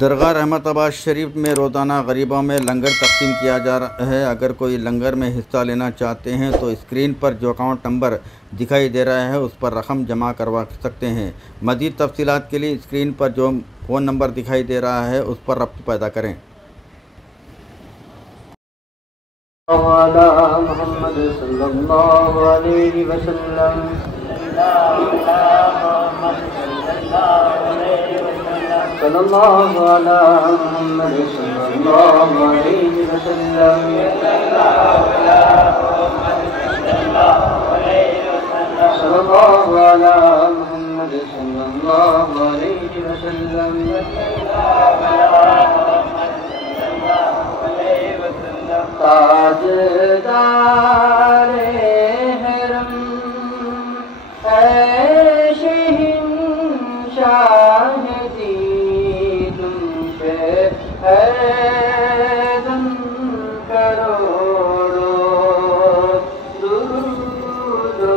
दरगाह रहमताबाद शरीफ में रोज़ाना गरीबों में लंगर तकसीम किया जा रहा है। अगर कोई लंगर में हिस्सा लेना चाहते हैं तो स्क्रीन पर जो अकाउंट नंबर दिखाई दे रहा है उस पर रकम जमा करवा सकते हैं। मज़ीद तफसीलात के लिए स्क्रीन पर जो फ़ोन नंबर दिखाई दे रहा है उस पर रब्त पैदा करें। सल्लल्लाहु अला मुहम्मद सल्लल्लाहु अलैहि वसल्लम। सल्लल्लाहु अला मुहम्मद सल्लल्लाहु अलैहि वसल्लम। ताजदारे हरम है शहंशाह दम करोड़ों दुरूदो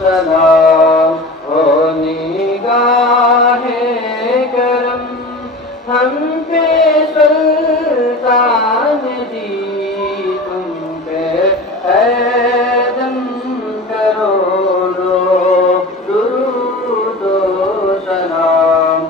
सलाम ओ निगाहे करम हम पे सुल्तान दी तुम पे दम करोड़ों दुरूदो सलाम।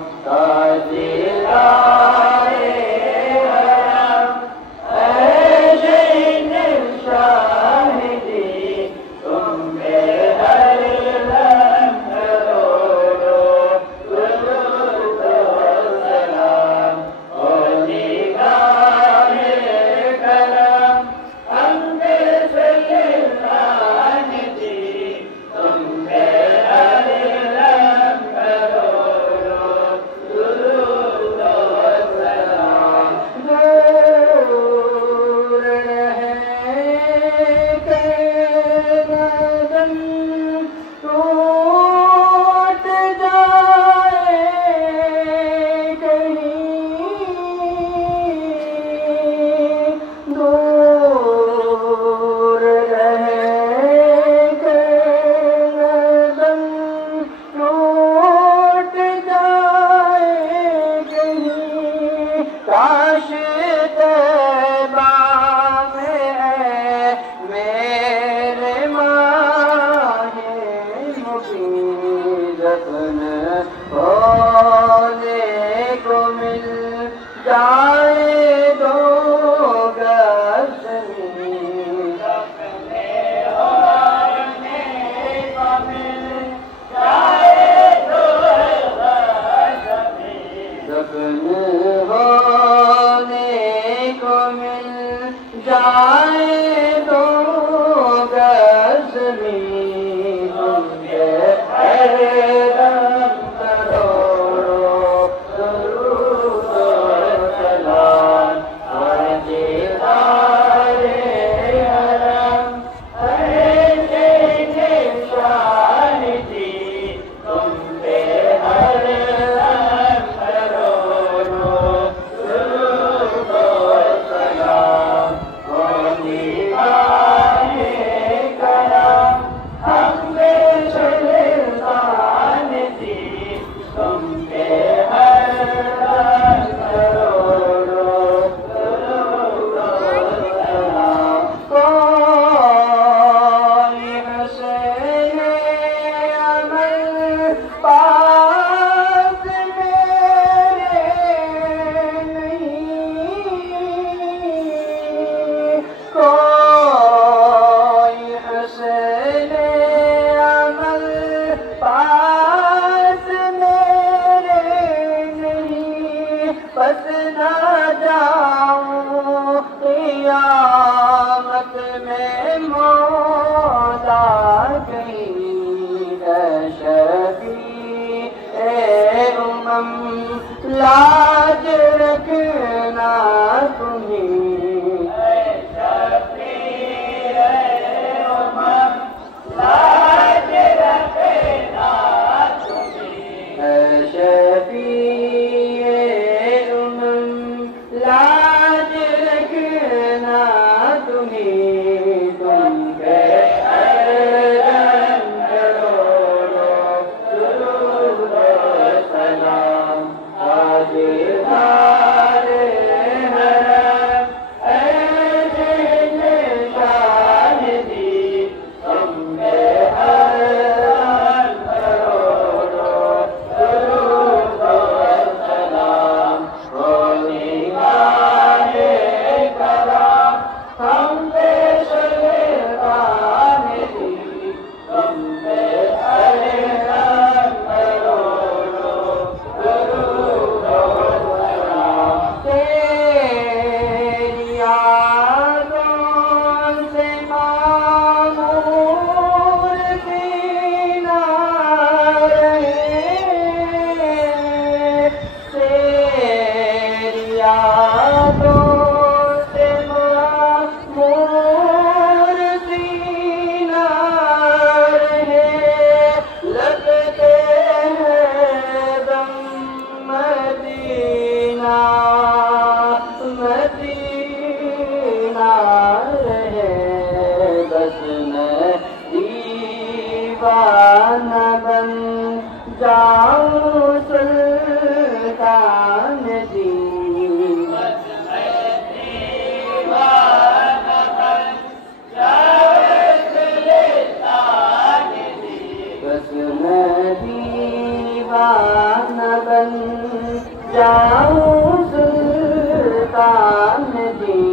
काश तैबा में मेरे माहे मुबीन दफन होने को मिल जाए दो गज ज़मीन। दफने होने को मिल जाए दो गज ज़मीन। दफन जाए दो गज ज़मीन के दम करोड़ों दुरूद सलाम। ताजदारे हरम है शान दी तुम पे हर दम करोड़ों दुरूद सलाम। बस ना जाऊं क़ियामत में मौला गई है शफ़ीए उम्मम लाज रखना तुम्हीं है शफ़ीए उम्मम लाज रखना तुम्हीं है शफ़ीए लाज रखना तुम्हीं तुम पे करोड़ों दुरूद सलाम। ताजे दीवाना बन जाऊं सुल्तान जी